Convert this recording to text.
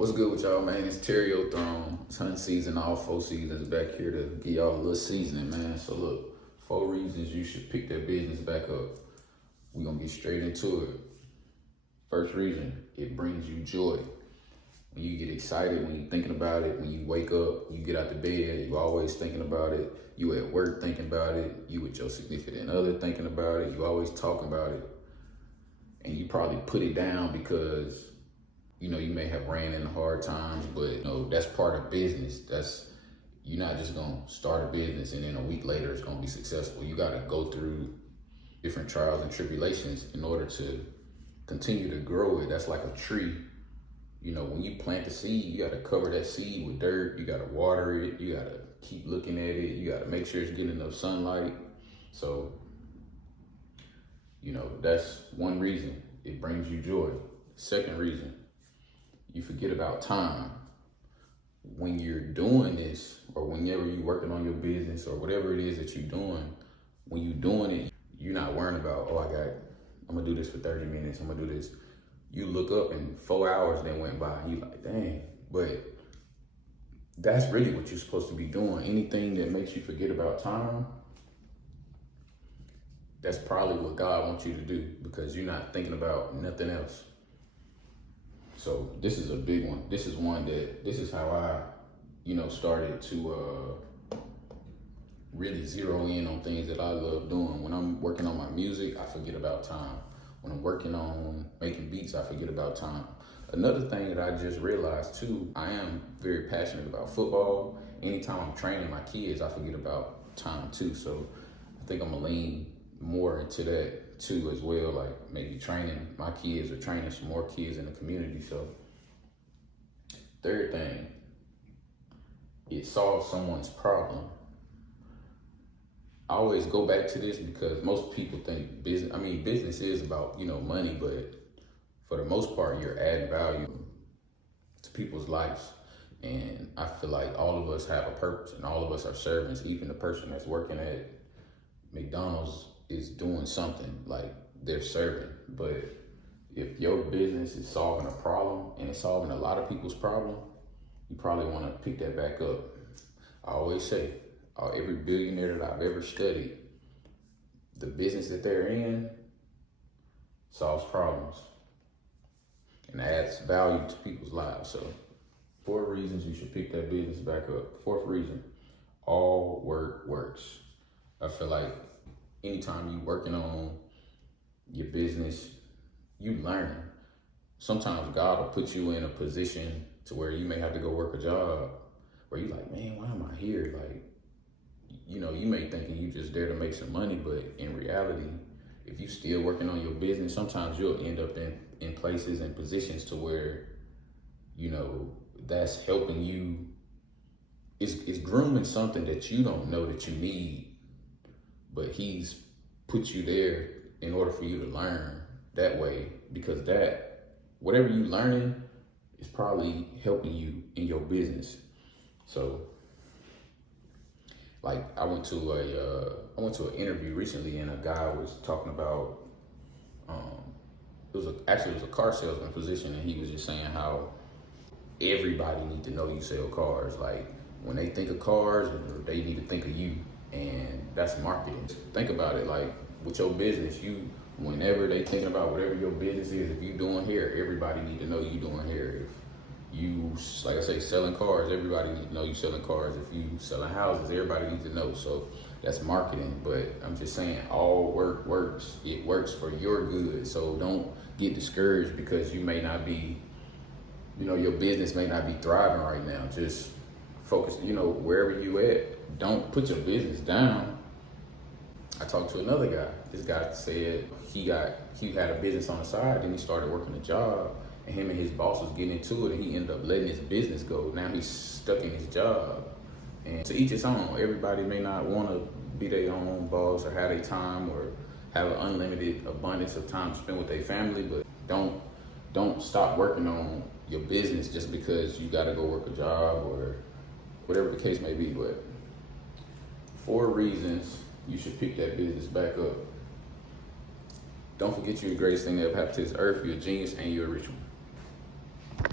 What's good with y'all, man? It's Terrio Throne. It's hunting season, all 4 seasons back here to give y'all a little seasoning, man. So look, 4 reasons you should pick that business back up. We're gonna get straight into it. First reason, it brings you joy. When you get excited, when you're thinking about it, when you wake up, you get out the bed, you always thinking about it. You at work thinking about it. You with your significant other thinking about it. You always talking about it. And you probably put it down because you may have ran into hard times, but that's part of business. You're not just gonna start a business and then a week later it's gonna be successful. You gotta go through different trials and tribulations in order to continue to grow it. That's like a tree. When you plant the seed, you gotta cover that seed with dirt. You gotta water it. You gotta keep looking at it. You gotta make sure it's getting enough sunlight. So, that's one reason. It brings you joy. Second reason, you forget about time. When you're doing this, or whenever you're working on your business, or whatever it is that you're doing, when you're doing it, you're not worrying about, I'm gonna do this for 30 minutes, I'm gonna do this. You look up and 4 hours then went by, and you're like, dang. But that's really what you're supposed to be doing. Anything that makes you forget about time, that's probably what God wants you to do, because you're not thinking about nothing else. So this is a big one. This is how I, started to really zero in on things that I love doing. When I'm working on my music, I forget about time. When I'm working on making beats, I forget about time. Another thing that I just realized too, I am very passionate about football. Anytime I'm training my kids, I forget about time too. So I think I'm gonna lean more into that too as well, like maybe training my kids or training some more kids in the community. So third thing, it solves someone's problem. I always go back to this because most people think business is about, money, but for the most part, you're adding value to people's lives. And I feel like all of us have a purpose and all of us are servants. Even the person that's working at McDonald's is doing something, like they're serving. But if your business is solving a problem and it's solving a lot of people's problem, you probably want to pick that back up. I always say, every billionaire that I've ever studied, the business that they're in solves problems and adds value to people's lives. So 4 reasons you should pick that business back up. Fourth reason, all work works. I feel like anytime you're working on your business, you learning. Sometimes God will put you in a position to where you may have to go work a job where you're like, man, why am I here? Like, you may think you just there to make some money, but in reality, if you still working on your business, sometimes you'll end up in places and positions to where, that's helping you. It's grooming something that you don't know that you need, but he's put you there in order for you to learn that way, because whatever you learning is probably helping you in your business. So like I went to an interview recently, and a guy was talking about it was a car salesman position, and he was just saying how everybody need to know you sell cars. Like when they think of cars, they need to think of you, and that's marketing. Think about it, like with your business, whenever they thinking about whatever your business is, if you doing hair, everybody need to know you doing hair. If you, like I say, selling cars, everybody need to know you selling cars. If you selling houses, everybody needs to know. So that's marketing. But I'm just saying, all work works. It works for your good. So don't get discouraged because you may not be, your business may not be thriving right now. Just focus, wherever you at. Don't put your business down. I talked to another guy. This guy said he had a business on the side, then he started working a job, and him and his boss was getting into it, and he ended up letting his business go. Now he's stuck in his job. And to each his own. Everybody may not want to be their own boss or have their time or have an unlimited abundance of time spent with their family, but don't stop working on your business just because you got to go work a job or whatever the case may be. But 4 reasons you should pick that business back up. Don't forget, you're the greatest thing that ever happened to this earth. You're a genius and you're a rich one.